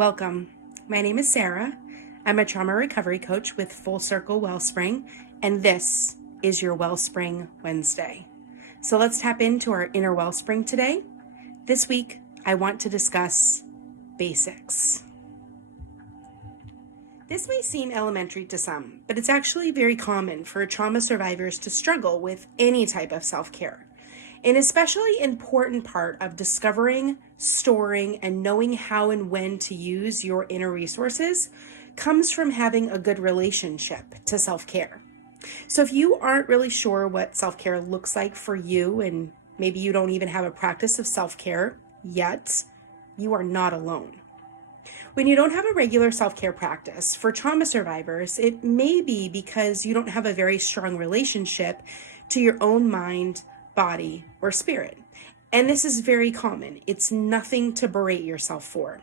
Welcome. My name is Sarah. I'm a trauma recovery coach with Full Circle Wellspring, and this is your Wellspring Wednesday. So let's tap into our inner Wellspring today. This week, I want to discuss basics. This may seem elementary to some, but it's actually very common for trauma survivors to struggle with any type of self-care. An especially important part of discovering, storing, and knowing how and when to use your inner resources comes from having a good relationship to self-care. So if you aren't really sure what self-care looks like for you, and maybe you don't even have a practice of self-care yet, you are not alone. When you don't have a regular self-care practice, for trauma survivors, it may be because you don't have a very strong relationship to your own mind, body, or spirit. And this is very common. It's nothing to berate yourself for.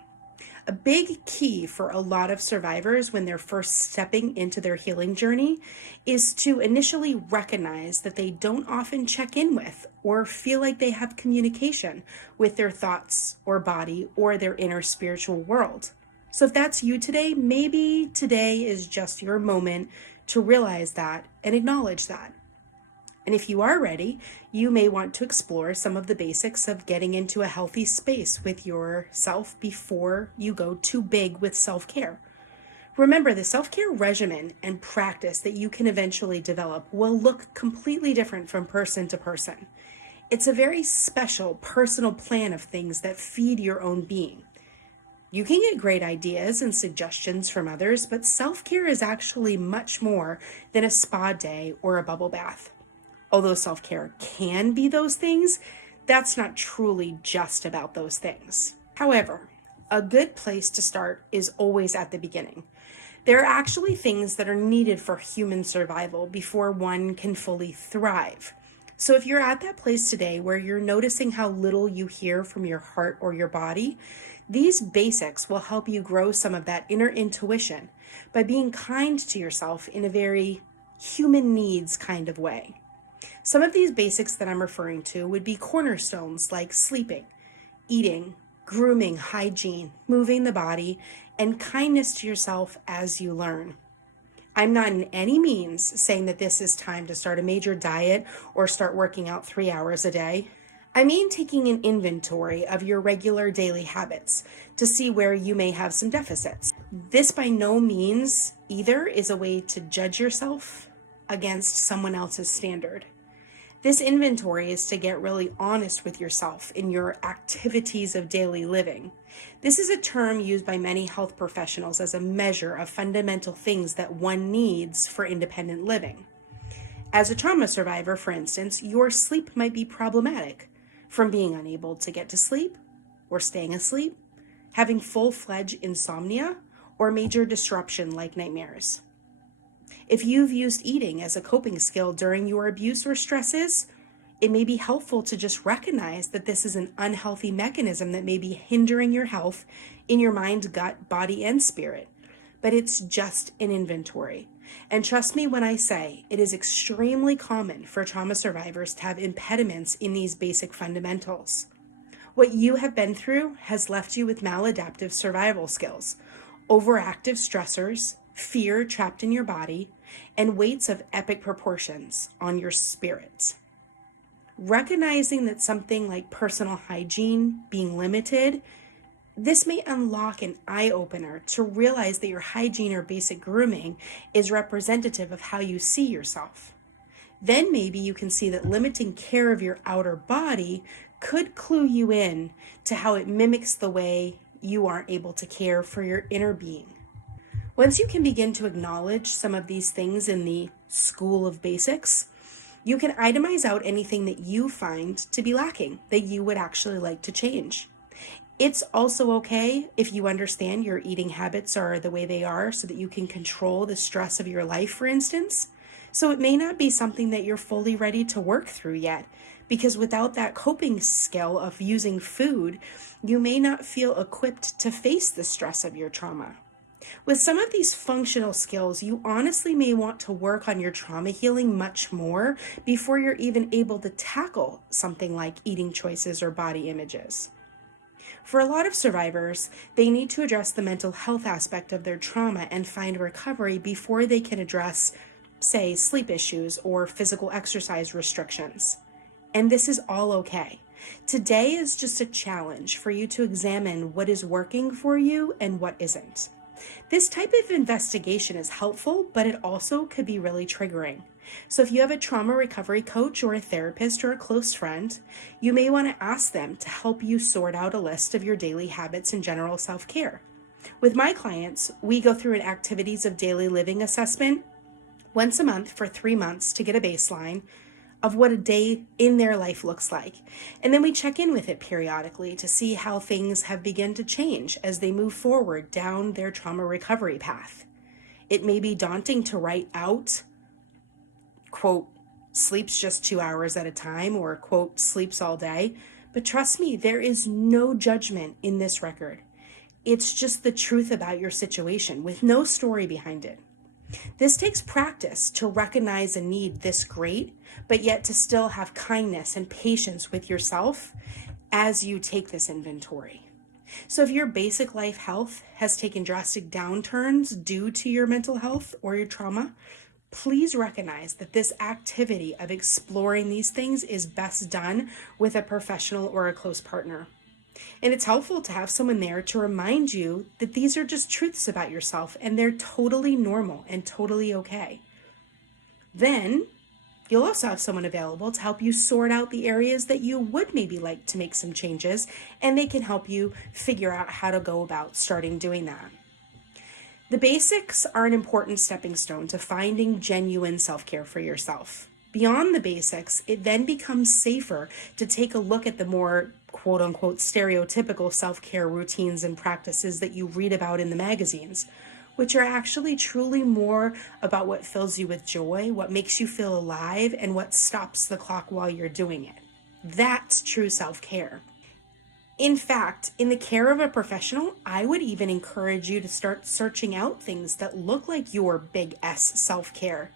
A big key for a lot of survivors when they're first stepping into their healing journey is to initially recognize that they don't often check in with or feel like they have communication with their thoughts or body or their inner spiritual world. So if that's you today, maybe today is just your moment to realize that and acknowledge that. And if you are ready, you may want to explore some of the basics of getting into a healthy space with yourself before you go too big with self-care. Remember, the self-care regimen and practice that you can eventually develop will look completely different from person to person. It's a very special personal plan of things that feed your own being. You can get great ideas and suggestions from others, but self-care is actually much more than a spa day or a bubble bath. Although self-care can be those things, that's not truly just about those things. However, a good place to start is always at the beginning. There are actually things that are needed for human survival before one can fully thrive. So if you're at that place today where you're noticing how little you hear from your heart or your body, these basics will help you grow some of that inner intuition by being kind to yourself in a very human needs kind of way. Some of these basics that I'm referring to would be cornerstones like sleeping, eating, grooming, hygiene, moving the body, and kindness to yourself as you learn. I'm not in any means saying that this is time to start a major diet or start working out 3 hours a day. I mean taking an inventory of your regular daily habits to see where you may have some deficits. This by no means either is a way to judge yourself against someone else's standard. This inventory is to get really honest with yourself in your activities of daily living. This is a term used by many health professionals as a measure of fundamental things that one needs for independent living. As a trauma survivor, for instance, your sleep might be problematic, from being unable to get to sleep or staying asleep, having full-fledged insomnia, or major disruption like nightmares. If you've used eating as a coping skill during your abuse or stresses, it may be helpful to just recognize that this is an unhealthy mechanism that may be hindering your health in your mind, gut, body, and spirit. But it's just an inventory. And trust me when I say it is extremely common for trauma survivors to have impediments in these basic fundamentals. What you have been through has left you with maladaptive survival skills, overactive stressors, fear trapped in your body, and weights of epic proportions on your spirit. Recognizing that something like personal hygiene being limited, this may unlock an eye-opener to realize that your hygiene or basic grooming is representative of how you see yourself. Then maybe you can see that limiting care of your outer body could clue you in to how it mimics the way you aren't able to care for your inner being. Once you can begin to acknowledge some of these things in the school of basics, you can itemize out anything that you find to be lacking that you would actually like to change. It's also okay if you understand your eating habits are the way they are so that you can control the stress of your life, for instance. So it may not be something that you're fully ready to work through yet, because without that coping skill of using food, you may not feel equipped to face the stress of your trauma. With some of these functional skills, you honestly may want to work on your trauma healing much more before you're even able to tackle something like eating choices or body images. For a lot of survivors, they need to address the mental health aspect of their trauma and find recovery before they can address, say, sleep issues or physical exercise restrictions. And this is all okay. Today is just a challenge for you to examine what is working for you and what isn't. This type of investigation is helpful, but it also could be really triggering. So if you have a trauma recovery coach or a therapist or a close friend, you may want to ask them to help you sort out a list of your daily habits and general self-care. With my clients, we go through an activities of daily living assessment once a month for 3 months to get a baseline of what a day in their life looks like. And then we check in with it periodically to see how things have begun to change as they move forward down their trauma recovery path. It may be daunting to write out, quote, sleeps just 2 hours at a time, or quote, sleeps all day. But trust me, there is no judgment in this record. It's just the truth about your situation with no story behind it. This takes practice to recognize a need this great, but yet to still have kindness and patience with yourself as you take this inventory. So if your basic life health has taken drastic downturns due to your mental health or your trauma, please recognize that this activity of exploring these things is best done with a professional or a close partner. And it's helpful to have someone there to remind you that these are just truths about yourself and they're totally normal and totally okay. Then you'll also have someone available to help you sort out the areas that you would maybe like to make some changes, and they can help you figure out how to go about starting doing that. The basics are an important stepping stone to finding genuine self-care for yourself. Beyond the basics, it then becomes safer to take a look at the more quote-unquote stereotypical self-care routines and practices that you read about in the magazines, which are actually truly more about what fills you with joy, what makes you feel alive, and what stops the clock while you're doing it. That's true self-care. In fact, in the care of a professional, I would even encourage you to start searching out things that look like your big S self-care,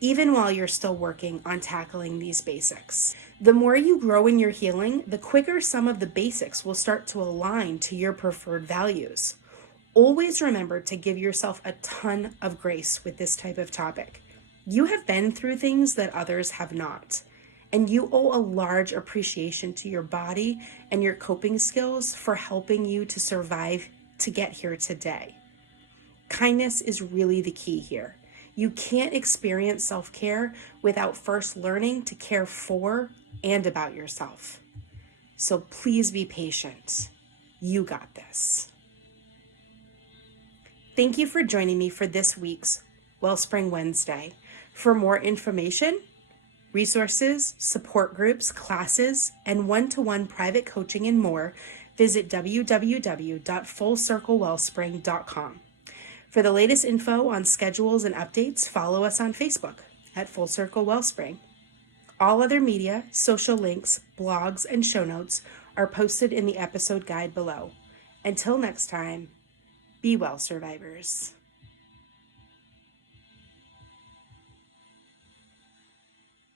even while you're still working on tackling these basics. The more you grow in your healing, the quicker some of the basics will start to align to your preferred values. Always remember to give yourself a ton of grace with this type of topic. You have been through things that others have not, and you owe a large appreciation to your body and your coping skills for helping you to survive to get here today. Kindness is really the key here. You can't experience self-care without first learning to care for and about yourself. So please be patient. You got this. Thank you for joining me for this week's Wellspring Wednesday. For more information, resources, support groups, classes, and one-to-one private coaching and more, visit www.fullcirclewellspring.com. For the latest info on schedules and updates, follow us on Facebook at Full Circle Wellspring. All other media, social links, blogs, and show notes are posted in the episode guide below. Until next time, be well, survivors.